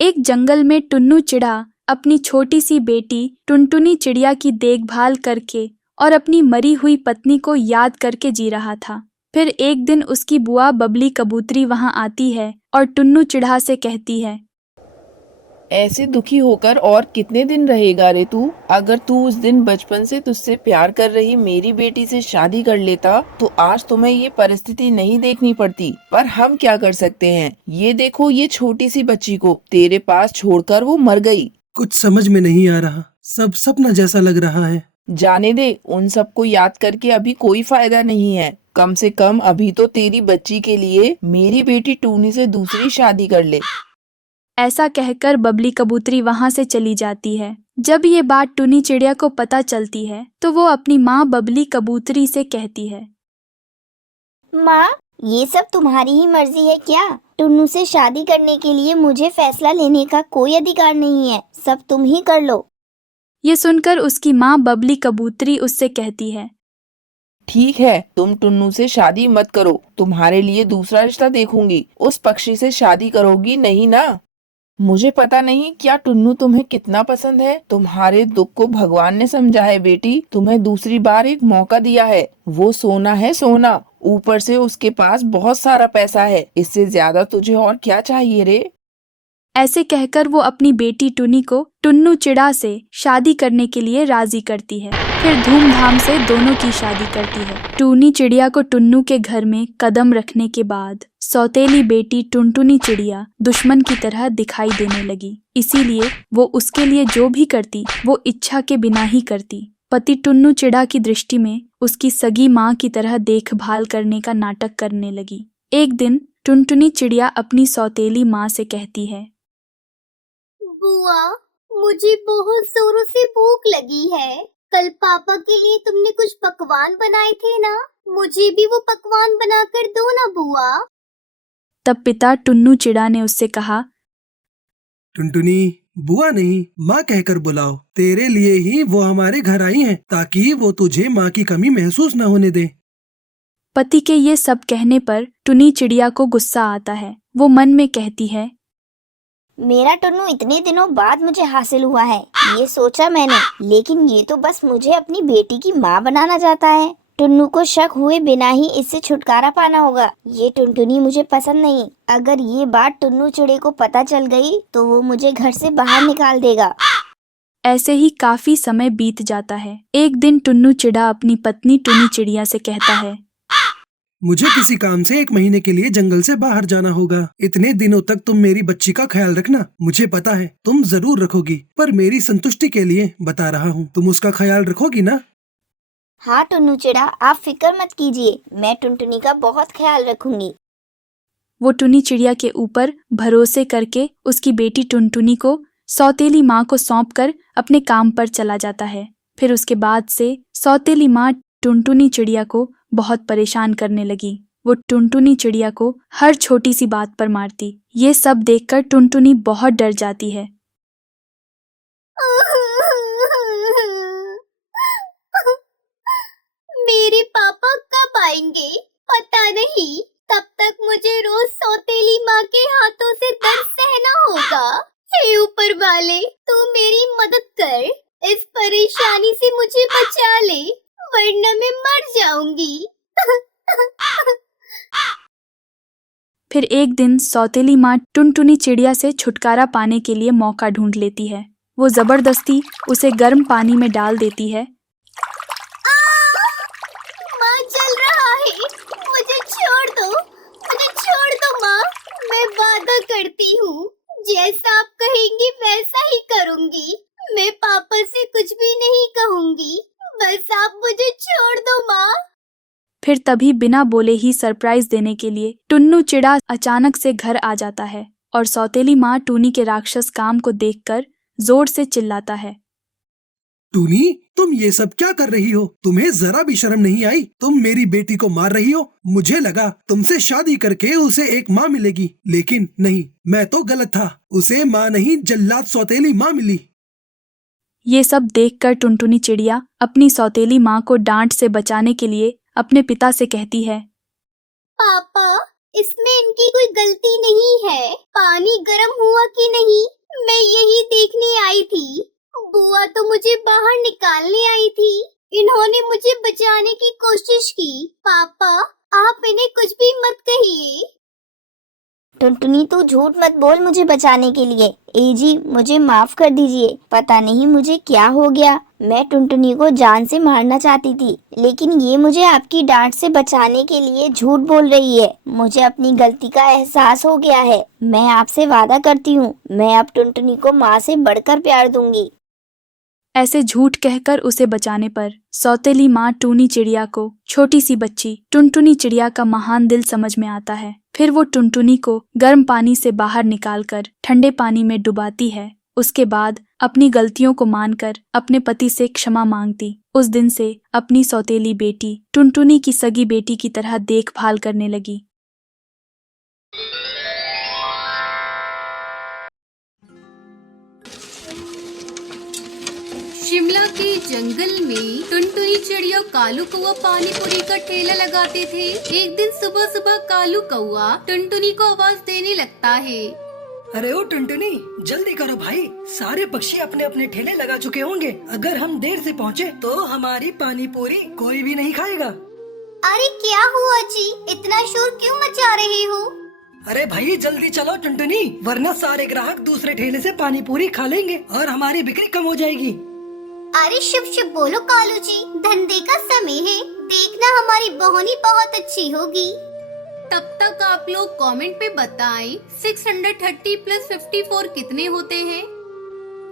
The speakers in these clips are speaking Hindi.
एक जंगल में टुन्नू चिड़ा अपनी छोटी सी बेटी टुनटुनी चिड़िया की देखभाल करके और अपनी मरी हुई पत्नी को याद करके जी रहा था। फिर एक दिन उसकी बुआ बबली कबूतरी वहां आती है और टुन्नू चिड़ा से कहती है, ऐसे दुखी होकर और कितने दिन रहेगा रे तू? अगर तू उस दिन बचपन से तुझसे प्यार कर रही मेरी बेटी से शादी कर लेता तो आज तुम्हें ये परिस्थिति नहीं देखनी पड़ती। पर हम क्या कर सकते हैं? ये देखो, ये छोटी सी बच्ची को तेरे पास छोड़कर वो मर गई। कुछ समझ में नहीं आ रहा, सब सपना जैसा लग रहा है। जाने दे, उन सबको याद करके अभी कोई फायदा नहीं है। कम से कम अभी तो तेरी बच्ची के लिए मेरी बेटी टूनी से दूसरी शादी कर ले। ऐसा कहकर बबली कबूतरी वहां से चली जाती है। जब ये बात टुनी चिड़िया को पता चलती है तो वो अपनी माँ बबली कबूतरी से कहती है, माँ, ये सब तुम्हारी ही मर्जी है क्या? टुन्नू से शादी करने के लिए मुझे फैसला लेने का कोई अधिकार नहीं है, सब तुम ही कर लो। ये सुनकर उसकी माँ बबली कबूतरी उससे कहती है, ठीक है, तुम टुन्नू से शादी मत करो, तुम्हारे लिए दूसरा रिश्ता देखूंगी। उस पक्षी से शादी करोगी नहीं ना? मुझे पता नहीं क्या टुन्नू तुम्हें कितना पसंद है। तुम्हारे दुख को भगवान ने समझा है बेटी, तुम्हें दूसरी बार एक मौका दिया है। वो सोना है सोना, ऊपर से उसके पास बहुत सारा पैसा है। इससे ज्यादा तुझे और क्या चाहिए रे? ऐसे कहकर वो अपनी बेटी टुनी को टुन्नू चिड़ा से शादी करने के लिए राजी करती है। फिर धूमधाम से दोनों की शादी करती है। टूनी चिड़िया को टुन्नू के घर में कदम रखने के बाद सौतेली बेटी टुनटुनी चिड़िया दुश्मन की तरह दिखाई देने लगी। इसीलिए वो उसके लिए जो भी करती वो इच्छा के बिना ही करती। पति टुन्नू चिड़ा की दृष्टि में उसकी सगी माँ की तरह देखभाल करने का नाटक करने लगी। एक दिन टुनटुनी चिड़िया अपनी सौतेली माँ से कहती है, बुआ, मुझे बहुत जोरों से भूख लगी है। कल पापा के लिए तुमने कुछ पकवान बनाए थे ना? मुझे भी वो पकवान बनाकर दो ना बुआ। तब पिता टुन्नू चिड़ा ने उससे कहा, टुनटुनी, बुआ नहीं माँ कहकर बुलाओ। तेरे लिए ही वो हमारे घर आई हैं, ताकि वो तुझे माँ की कमी महसूस न होने दे। पति के ये सब कहने पर टुनी चिड़िया को गुस्सा आता है। वो मन में कहती है, मेरा टुन्नू इतने दिनों बाद मुझे हासिल हुआ है, ये सोचा मैंने, लेकिन ये तो बस मुझे अपनी बेटी की माँ बनाना चाहता है। टुन्नू को शक हुए बिना ही इससे छुटकारा पाना होगा। ये टुनटुनी मुझे पसंद नहीं। अगर ये बात टुन्नू चिड़े को पता चल गई तो वो मुझे घर से बाहर निकाल देगा। ऐसे ही काफी समय बीत जाता है। एक दिन टुन्नू चिड़ा अपनी पत्नी टुनी चिड़िया से कहता है, मुझे किसी काम से 1 महीने के लिए जंगल से बाहर जाना होगा। इतने दिनों तक तुम मेरी बच्ची का ख्याल रखना। मुझे पता है तुम जरूर रखोगी, पर मेरी संतुष्टि के लिए बता रहा हूँ, तुम उसका ख्याल रखोगी ना? हाँ टुन्नू चिड़ा, आप फिक्र मत कीजिए, मैं टुनटुनी का बहुत ख्याल रखूंगी। वो टुनी चिड़िया के ऊपर भरोसे करके उसकी बेटी टुनटुनी को सौतेली माँ को सौंपकर अपने काम पर चला जाता है। फिर उसके बाद से सौतेली माँ टुनटुनी चिड़िया को बहुत परेशान करने लगी। वो टुनटुनी चिड़िया को हर छोटी सी बात पर मारती। ये सब देखकर टुनटुनी बहुत डर जाती है। मेरे पापा कब आएंगे पता नहीं। तब तक मुझे रोज सौतेली माँ के हाथों से दर्द सहना होगा। हे ऊपर वाले, तू मेरी मदद कर, इस परेशानी से मुझे बचा ले, वरना मैं मर जाऊंगी। फिर एक दिन सौतेली माँ टुनटुनी चिड़िया से छुटकारा पाने के लिए मौका ढूंढ लेती है। वो जबरदस्ती उसे गर्म पानी में डाल देती है। माँ जल रहा है, मुझे छोड़ दो माँ। मैं वादा करती हूँ, जैसा आप कहेंगी वैसा ही करूँगी। मैं पापा से कुछ भी नहीं कहूँगी, बस आप मुझे छोड़ दो माँ। फिर तभी बिना बोले ही सरप्राइज देने के लिए टुन्नू चिड़ा अचानक से घर आ जाता है और सौतेली माँ टूनी के राक्षस काम को देखकर जोर से चिल्लाता है, टूनी, तुम ये सब क्या कर रही हो? तुम्हें जरा भी शर्म नहीं आई? तुम मेरी बेटी को मार रही हो। मुझे लगा तुमसे शादी करके उसे एक माँ मिलेगी, लेकिन नहीं, मैं तो गलत था। उसे माँ नहीं, जल्लाद सौतेली माँ मिली। ये सब देखकर टुनटुनी चिड़िया अपनी सौतेली माँ को डांट से बचाने के लिए अपने पिता से कहती है, पापा, इसमें इनकी कोई गलती नहीं है। पानी गर्म हुआ कि नहीं, मैं यही देखने आई थी। बुआ तो मुझे बाहर निकालने आई थी। इन्होंने मुझे बचाने की कोशिश की। पापा, आप इन्हें कुछ भी मत कहिए। टुनटुनी, तू झूठ मत बोल मुझे बचाने के लिए। ए जी, मुझे माफ कर दीजिए। पता नहीं मुझे क्या हो गया। मैं टुनटुनी को जान से मारना चाहती थी, लेकिन ये मुझे आपकी डांट से बचाने के लिए झूठ बोल रही है। मुझे अपनी गलती का एहसास हो गया है। मैं आपसे वादा करती हूँ, मैं अब टुनटुनी को माँ से बढ़कर प्यार दूंगी। ऐसे झूठ कहकर उसे बचाने पर सौतेली माँ टूनी चिड़िया को छोटी सी बच्ची टुनटुनी चिड़िया का महान दिल समझ में आता है। फिर वो टुनटुनी को गर्म पानी से बाहर निकालकर ठंडे पानी में डुबाती है। उसके बाद अपनी गलतियों को मानकर अपने पति से क्षमा मांगती। उस दिन से अपनी सौतेली बेटी टुनटुनी की सगी बेटी की तरह देखभाल करने लगी। शिमला के जंगल में टुनटुनी चिड़िया कालू कौआ पानी पूरी का ठेला लगाते थे। एक दिन सुबह सुबह कालू कौआ टुनटुनी को आवाज देने लगता है। अरे ओ टुनटुनी, जल्दी करो भाई, सारे पक्षी अपने अपने ठेले लगा चुके होंगे। अगर हम देर से पहुँचे तो हमारी पानी पूरी कोई भी नहीं खाएगा। अरे क्या हुआ जी, इतना शोर क्यों मचा रहे हो? अरे भाई जल्दी चलो टुनटुनी, वरना सारे ग्राहक दूसरे ठेले से पानी पूरी खा लेंगे और हमारी बिक्री कम हो जाएगी। अरे शुभ शुभ बोलो कालू जी, धंधे का समय है। देखना हमारी बोहनी बहुत अच्छी होगी। तब तक आप लोग कमेंट पे बताएं 630 + 54 कितने होते हैं।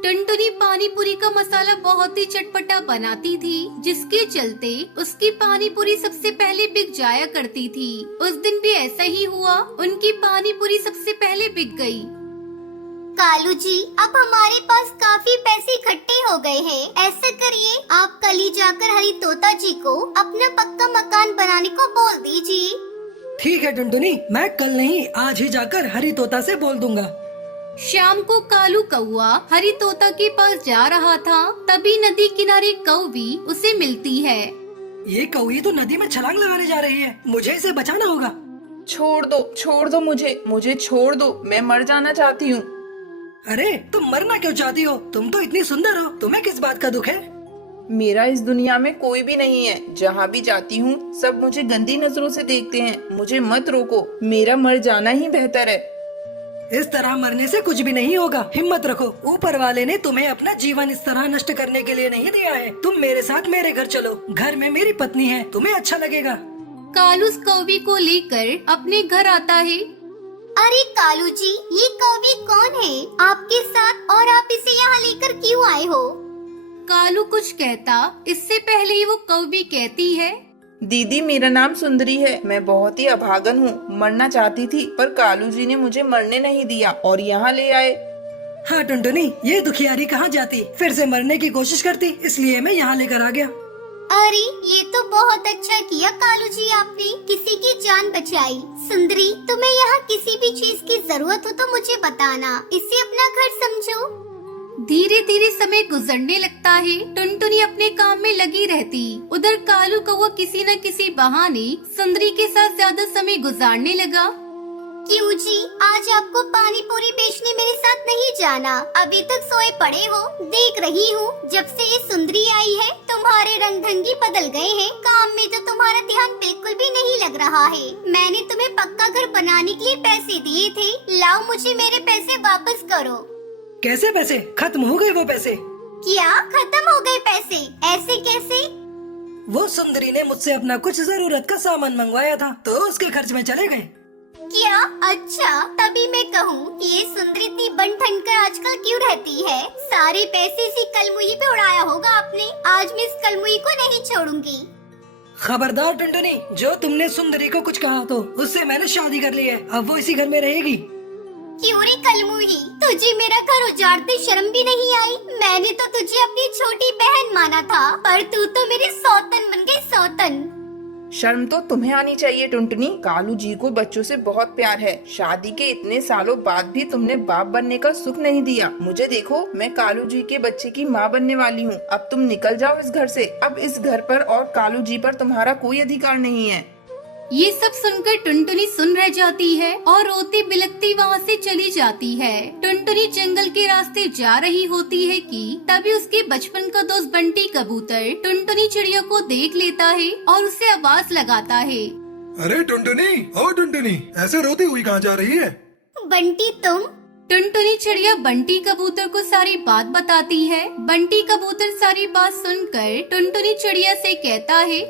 टुनटुनी पानी पूरी का मसाला बहुत ही चटपटा बनाती थी, जिसके चलते उसकी पानी पूरी सबसे पहले बिक जाया करती थी। उस दिन भी ऐसा ही हुआ, उनकी पानी पूरी सबसे पहले बिक गई। कालू जी, अब हमारे पास काफी पैसे इकट्ठे हो गए हैं। ऐसा करिए, आप कल ही जाकर हरी तोता जी को अपना पक्का मकान बनाने को बोल दीजिए। ठीक है टुनटुनी, मैं कल नहीं आज ही जाकर हरी तोता से बोल दूंगा। शाम को कालू कौआ हरी तोता के पास जा रहा था, तभी नदी किनारे कौवी उसे मिलती है। ये कौवी तो नदी में छलांग लगाने जा रही है, मुझे इसे बचाना होगा। छोड़ दो मुझे छोड़ दो, मैं मर जाना चाहती हूँ। अरे तुम मरना क्यों चाहती हो? तुम तो इतनी सुंदर हो, तुम्हें किस बात का दुख है? मेरा इस दुनिया में कोई भी नहीं है। जहाँ भी जाती हूँ सब मुझे गंदी नजरों से देखते हैं। मुझे मत रोको, मेरा मर जाना ही बेहतर है। इस तरह मरने से कुछ भी नहीं होगा, हिम्मत रखो। ऊपर वाले ने तुम्हें अपना जीवन इस तरह नष्ट करने के लिए नहीं दिया है। तुम मेरे साथ मेरे घर चलो, घर में मेरी पत्नी है, तुम्हें अच्छा लगेगा। कालू उस कौवी को लेकर अपने घर आता है। अरे कालू जी, ये कौवी कौन है आपके साथ और आप इसे यहाँ लेकर क्यों आए हो? कालू कुछ कहता, इससे पहले ही वो कौवी कहती है, दीदी मेरा नाम सुंदरी है, मैं बहुत ही अभागन हूँ। मरना चाहती थी पर कालू जी ने मुझे मरने नहीं दिया और यहाँ ले आए। हाँ टुनटुनी, ये दुखियारी कहाँ जाती, फिर से मरने की कोशिश करती, इसलिए मैं यहाँ लेकर आ गया। अरे ये तो बहुत अच्छा किया कालू जी, आपने किसी की जान बचाई। सुंदरी, तुम्हें यहाँ किसी भी चीज की जरूरत हो तो मुझे बताना, इसे अपना घर समझो। धीरे धीरे समय गुजरने लगता है। टुनटुनी अपने काम में लगी रहती। उधर कालू कौवा किसी न किसी बहाने सुंदरी के साथ ज्यादा समय गुजारने लगा। क्यों जी, आज आपको पानी पूरी बेचने मेरे साथ नहीं जाना? अभी तक सोए पड़े हो, देख रही हूँ। जब से ये सुंदरी आई है तुम्हारे रंग ढंगी बदल गए हैं। काम में तो तुम्हारा ध्यान बिल्कुल भी नहीं लग रहा है। मैंने तुम्हें पक्का घर बनाने के लिए पैसे दिए थे, लाओ मुझे मेरे पैसे वापस करो। कैसे पैसे? खत्म हो गए वो पैसे। क्या खत्म हो गए पैसे? ऐसे कैसे? वो सुंदरी ने मुझसे अपना कुछ जरूरत का सामान मंगवाया था, तो उसके खर्च में चले गए। क्या? अच्छा, तभी मैं कहूँ ये सुंदरी इतनी बन ठन कर आजकल क्यों रहती है? सारे पैसे इसी कलमुही पे उड़ाया होगा आपने। आज मैं इस कलमुही को नहीं छोड़ूंगी। खबरदार टुनटुनी, जो तुमने सुंदरी को कुछ कहा तो उससे मैंने शादी कर ली है, अब वो इसी घर में रहेगी। क्यों रे कलमुही, तुझे मेरा घर उजाड़ते शर्म भी नहीं आई? मैंने तो तुझे अपनी छोटी बहन माना था, पर तू तो मेरी सौतन बन गई, सौतन। शर्म तो तुम्हें आनी चाहिए टुनटुनी। कालू जी को बच्चों से बहुत प्यार है। शादी के इतने सालों बाद भी तुमने बाप बनने का सुख नहीं दिया। मुझे देखो, मैं कालू जी के बच्चे की माँ बनने वाली हूँ। अब तुम निकल जाओ इस घर से। अब इस घर पर और कालू जी पर तुम्हारा कोई अधिकार नहीं है। ये सब सुनकर टुनटुनी सुन रह जाती है और रोती बिलखती वहाँ से चली जाती है। टुनटुनी जंगल के रास्ते जा रही होती है कि तभी उसके बचपन का दोस्त बंटी कबूतर टुनटुनी चिड़िया को देख लेता है और उसे आवाज लगाता है। अरे टुनटुनी, ओ टुनटुनी, ऐसे रोती हुई कहाँ जा रही है? बंटी तुम? टुनटुनी चिड़िया बंटी कबूतर को सारी बात बताती है। बंटी कबूतर सारी बात सुनकर टुनटुनी चिड़िया से कहता है,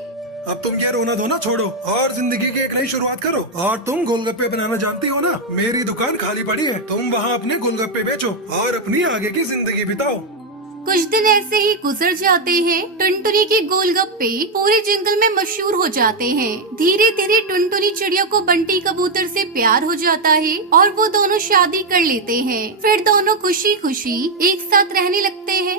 अब तुम ये रोना धोना छोड़ो और जिंदगी की एक नई शुरुआत करो। और तुम गोलगप्पे बनाना जानती हो ना? मेरी दुकान खाली पड़ी है, तुम वहाँ अपने गोलगप्पे बेचो और अपनी आगे की जिंदगी बिताओ। कुछ दिन ऐसे ही गुजर जाते हैं। टुनटुनी के गोलगप्पे पूरे जंगल में मशहूर हो जाते हैं। धीरे धीरे टुनटुनी चिड़िया को बंटी कबूतर से प्यार हो जाता है और वो दोनों शादी कर लेते हैं। फिर दोनों खुशी खुशी एक साथ रहने लगते हैं।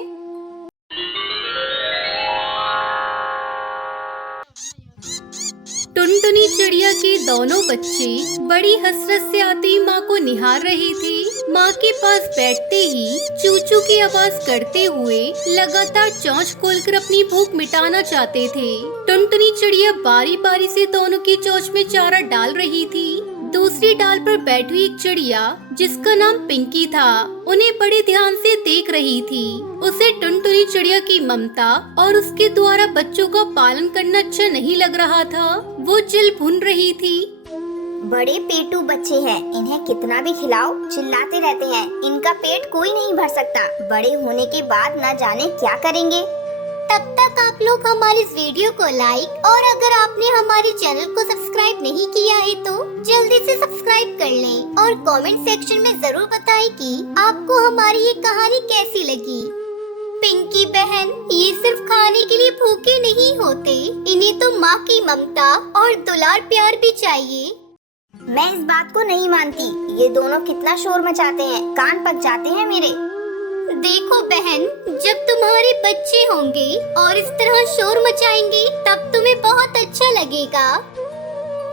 टुनटुनी चिड़िया के दोनों बच्चे बड़ी हसरत से आती माँ को निहार रहे थे। माँ के पास बैठते ही चूचू की आवाज करते हुए लगातार चोंच खोलकर अपनी भूख मिटाना चाहते थे। टुनटुनी चिड़िया बारी बारी से दोनों की चोंच में चारा डाल रही थी। दूसरी डाल पर बैठी हुई एक चिड़िया जिसका नाम पिंकी था उन्हें बड़े ध्यान से देख रही थी। उसे टुनटुनी चिड़िया की ममता और उसके द्वारा बच्चों का पालन करना अच्छा नहीं लग रहा था। वो चिल भुन रही थी। बड़े पेटू बच्चे हैं, इन्हें कितना भी खिलाओ चिल्लाते रहते हैं। इनका पेट कोई नहीं भर सकता। बड़े होने के बाद न जाने क्या करेंगे। तब तक आप लोग हमारे इस वीडियो को लाइक और अगर आपने हमारे चैनल को सब्सक्राइब नहीं किया है तो जल्दी से सब्सक्राइब कर लें और कमेंट सेक्शन में जरूर बताएं कि आपको हमारी ये कहानी कैसी लगी। पिंकी बहन ये सिर्फ खाने के लिए भूखे नहीं होते, इन्हें तो माँ की ममता और दुलार प्यार भी चाहिए। मैं इस बात को नहीं मानती। ये दोनों कितना शोर मचाते हैं, कान पक जाते हैं मेरे। देखो बहन, जब तुम्हारे बच्चे होंगे और इस तरह शोर मचाएंगे तब तुम्हें बहुत अच्छा लगेगा।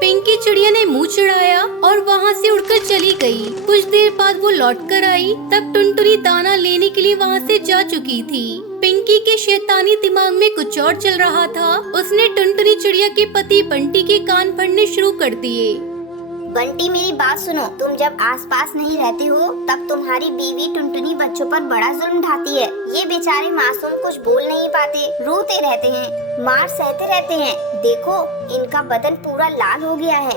पिंकी चिड़िया ने मुंह चिढ़ाया और वहाँ से उड़कर चली गई। कुछ देर बाद वो लौट कर आई तब टुनटुनी दाना लेने के लिए वहाँ से जा चुकी थी। पिंकी के शैतानी दिमाग में कुछ और चल रहा था। उसने टुनटुनी चिड़िया के पति बंटी के कान भरने शुरू कर दिए। बंटी मेरी बात सुनो, तुम जब आसपास नहीं रहते हो तब तुम्हारी बीवी टुनटुनी बच्चों पर बड़ा जुल्म ढाती है। ये बेचारे मासूम कुछ बोल नहीं पाते, रोते रहते हैं, मार सहते रहते हैं। देखो इनका बदन पूरा लाल हो गया है।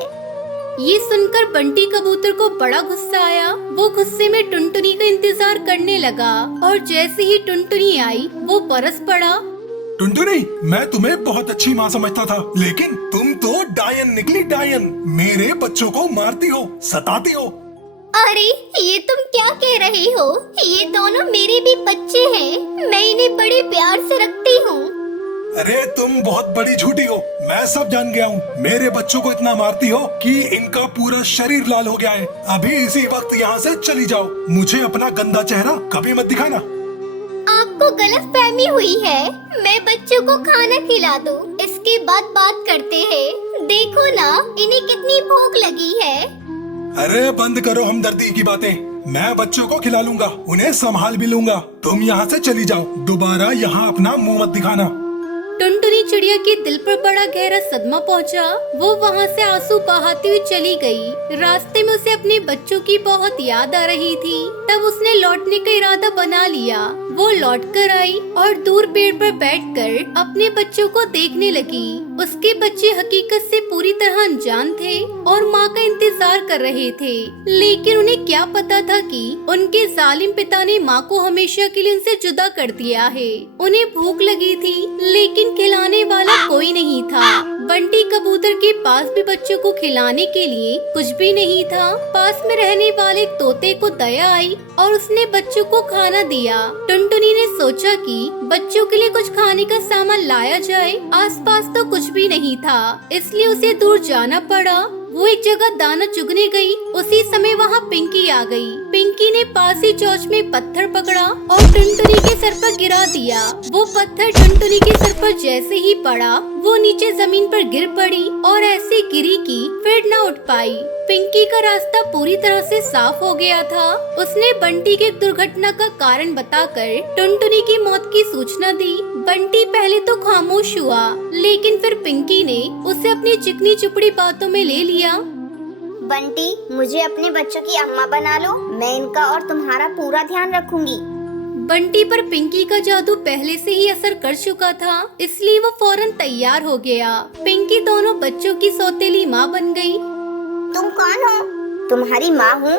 ये सुनकर बंटी कबूतर को बड़ा गुस्सा आया। वो गुस्से में टुनटुनी का इंतजार करने लगा और जैसे ही टुनटुनी आई वो बरस पड़ा। टुनटुनी, मैं तुम्हें बहुत अच्छी माँ समझता था, लेकिन तुम तो डायन निकली, डायन। मेरे बच्चों को मारती हो, सताती हो। अरे ये तुम क्या कह रहे हो? ये दोनों मेरे भी बच्चे हैं, मैं इन्हें बड़े प्यार से रखती हूँ। अरे तुम बहुत बड़ी झूठी हो, मैं सब जान गया हूँ। मेरे बच्चों को इतना मारती हो कि इनका पूरा शरीर लाल हो गया है। अभी इसी वक्त यहाँ से चली जाओ। मुझे अपना गंदा चेहरा कभी मत दिखाना। आपको गलतफहमी हुई है। मैं बच्चों को खाना खिला दूं, इसके बाद बात करते हैं। देखो ना इन्हें कितनी भूख लगी है। अरे बंद करो हमदर्दी की बातें। मैं बच्चों को खिला लूंगा, उन्हें संभाल भी लूंगा। तुम यहाँ से चली जाओ, दोबारा यहाँ अपना मुंह मत दिखाना। टुनटुनी चिड़िया के दिल पर बड़ा गहरा सदमा पहुंचा। वो वहाँ से आंसू बहाती हुई चली गई। रास्ते में उसे अपने बच्चों की बहुत याद आ रही थी। तब उसने लौटने का इरादा बना लिया। वो लौट कर आई और दूर पेड़ पर बैठकर अपने बच्चों को देखने लगी। उसके बच्चे हकीकत से पूरी तरह अनजान थे और माँ का इंतजार कर रहे थे, लेकिन उन्हें क्या पता था कि उनके जालिम पिता ने माँ को हमेशा के लिए उनसे जुदा कर दिया है। उन्हें भूख लगी थी लेकिन खिलाने वाला कोई नहीं था। बंटी कबूतर के पास भी बच्चों को खिलाने के लिए कुछ भी नहीं था। पास में रहने वाले तोते को दया आई और उसने बच्चों को खाना दिया। टुनटुनी ने सोचा कि बच्चों के लिए कुछ खाने का सामान लाया जाए। आसपास तो कुछ भी नहीं था, इसलिए उसे दूर जाना पड़ा। वो एक जगह दाना चुगने गई। उसी समय वहाँ पिंकी आ गई। पिंकी ने पास ही चौच में पत्थर पकड़ा और टुनटुनी के सर पर गिरा दिया। वो पत्थर टुनटुनी के सर पर जैसे ही पड़ा वो नीचे जमीन पर गिर पड़ी और ऐसी गिरी कि फिर न उठ पाई। पिंकी का रास्ता पूरी तरह से साफ हो गया था। उसने बंटी के दुर्घटना का कारण बताकर टुनटुनी की मौत की सूचना दी। बंटी पहले तो खामोश हुआ, लेकिन फिर पिंकी ने उसे अपनी चिकनी चुपड़ी बातों में ले लिया। बंटी, मुझे अपने बच्चों की अम्मा बना लो। मैं इनका और तुम्हारा पूरा ध्यान रखूंगी। बंटी पर पिंकी का जादू पहले से ही असर कर चुका था, इसलिए वो फौरन तैयार हो गया। पिंकी दोनों बच्चों की सौतेली माँ बन गई। तुम कौन हो? तुम्हारी माँ हूँ।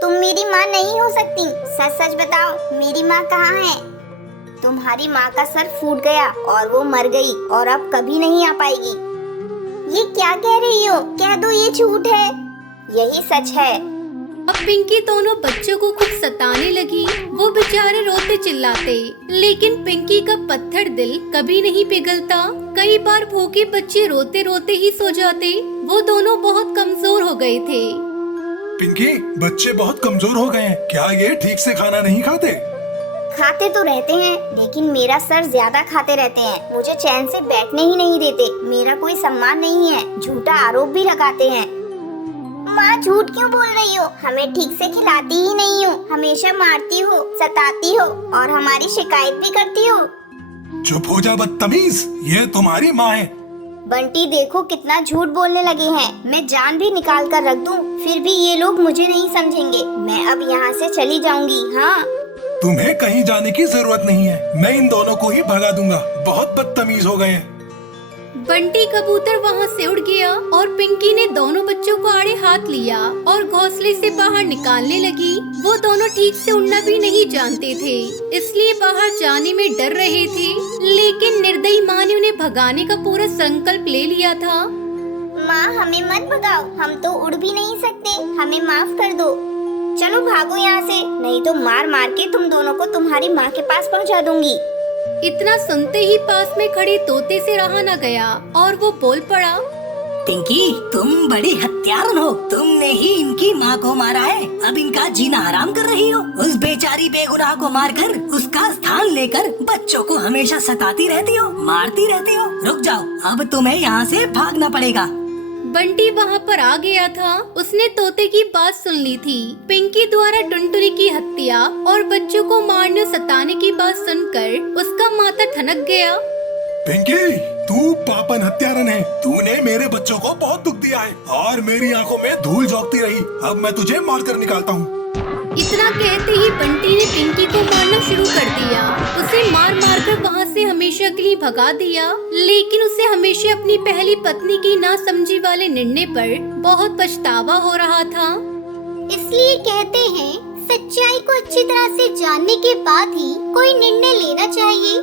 तुम मेरी माँ नहीं हो सकती। सच सच बताओ, मेरी माँ कहाँ है? तुम्हारी माँ का सर फूट गया और वो मर गई और अब कभी नहीं आ पाएगी। ये क्या कह रही हो? कह दो ये झूठ है। यही सच है। अब पिंकी दोनों बच्चों को खूब सताने लगी। वो बेचारे रोते चिल्लाते, लेकिन पिंकी का पत्थर दिल कभी नहीं पिघलता। कई बार भूखे बच्चे रोते रोते ही सो जाते। वो दोनों बहुत कमजोर हो गए थे। पिंकी, बच्चे बहुत कमजोर हो गए हैं। क्या ये ठीक से खाना नहीं खाते? खाते तो रहते हैं, लेकिन मेरा सर ज्यादा खाते रहते हैं। मुझे चैन से बैठने ही नहीं देते। मेरा कोई सम्मान नहीं है। झूठा आरोप भी लगाते हैं। माँ, झूठ क्यों बोल रही हो? हमें ठीक से खिलाती ही नहीं हो। हमेशा मारती हो, सताती हो और हमारी शिकायत भी करती हो। चुप हो जा बदतमीज, ये तुम्हारी माँ है। बंटी, देखो कितना झूठ बोलने लगे हैं। मैं जान भी निकाल कर रख दूं, फिर भी ये लोग मुझे नहीं समझेंगे। मैं अब यहाँ से चली जाऊंगी। हाँ, तुम्हें कहीं जाने की जरूरत नहीं है। मैं इन दोनों को ही भगा दूंगा। बहुत बदतमीज हो गए हैं। बंटी कबूतर वहाँ से उड़ गया और पिंकी ने दोनों बच्चों को आड़े हाथ लिया और घोंसले से बाहर निकालने लगी। वो दोनों ठीक से उड़ना भी नहीं जानते थे, इसलिए बाहर जाने में डर रहे थे। लेकिन निर्दयी माँ ने उन्हें भगाने का पूरा संकल्प ले लिया था। माँ, हमें मत भगाओ। हम तो उड़ भी नहीं सकते। हमें माफ कर दो। चलो भागो यहाँ से, नहीं तो मार मार के तुम दोनों को तुम्हारी माँ के पास पहुँचा दूंगी। इतना सुनते ही पास में खड़े तोते से रहा न गया और वो बोल पड़ा। पिंकी, तुम बड़ी हत्यारन हो। तुमने ही इनकी माँ को मारा है। अब इनका जीना हराम कर रही हो। उस बेचारी बेगुनाह को मारकर उसका स्थान लेकर बच्चों को हमेशा सताती रहती हो, मारती रहती हो। रुक जाओ, अब तुम्हें यहाँ से भागना पड़ेगा। बंटी वहाँ पर आ गया था। उसने तोते की बात सुन ली थी। पिंकी द्वारा टुनटुनी की हत्या और बच्चों को मारने सताने की बात सुनकर उसका माथा ठनक गया। पिंकी, तू पापन हत्यारन है। तूने मेरे बच्चों को बहुत दुख दिया है और मेरी आंखों में धूल झोंकती रही। अब मैं तुझे मार कर निकालता हूँ। इतना कहते ही बंटी ने पिंकी को मारना शुरू कर दिया। उसे मार मार कर वहाँ से हमेशा के लिए भगा दिया। लेकिन उसे हमेशा अपनी पहली पत्नी की नासमझी वाले निर्णय पर बहुत पछतावा हो रहा था। इसलिए कहते हैं, सच्चाई को अच्छी तरह से जानने के बाद ही कोई निर्णय लेना चाहिए।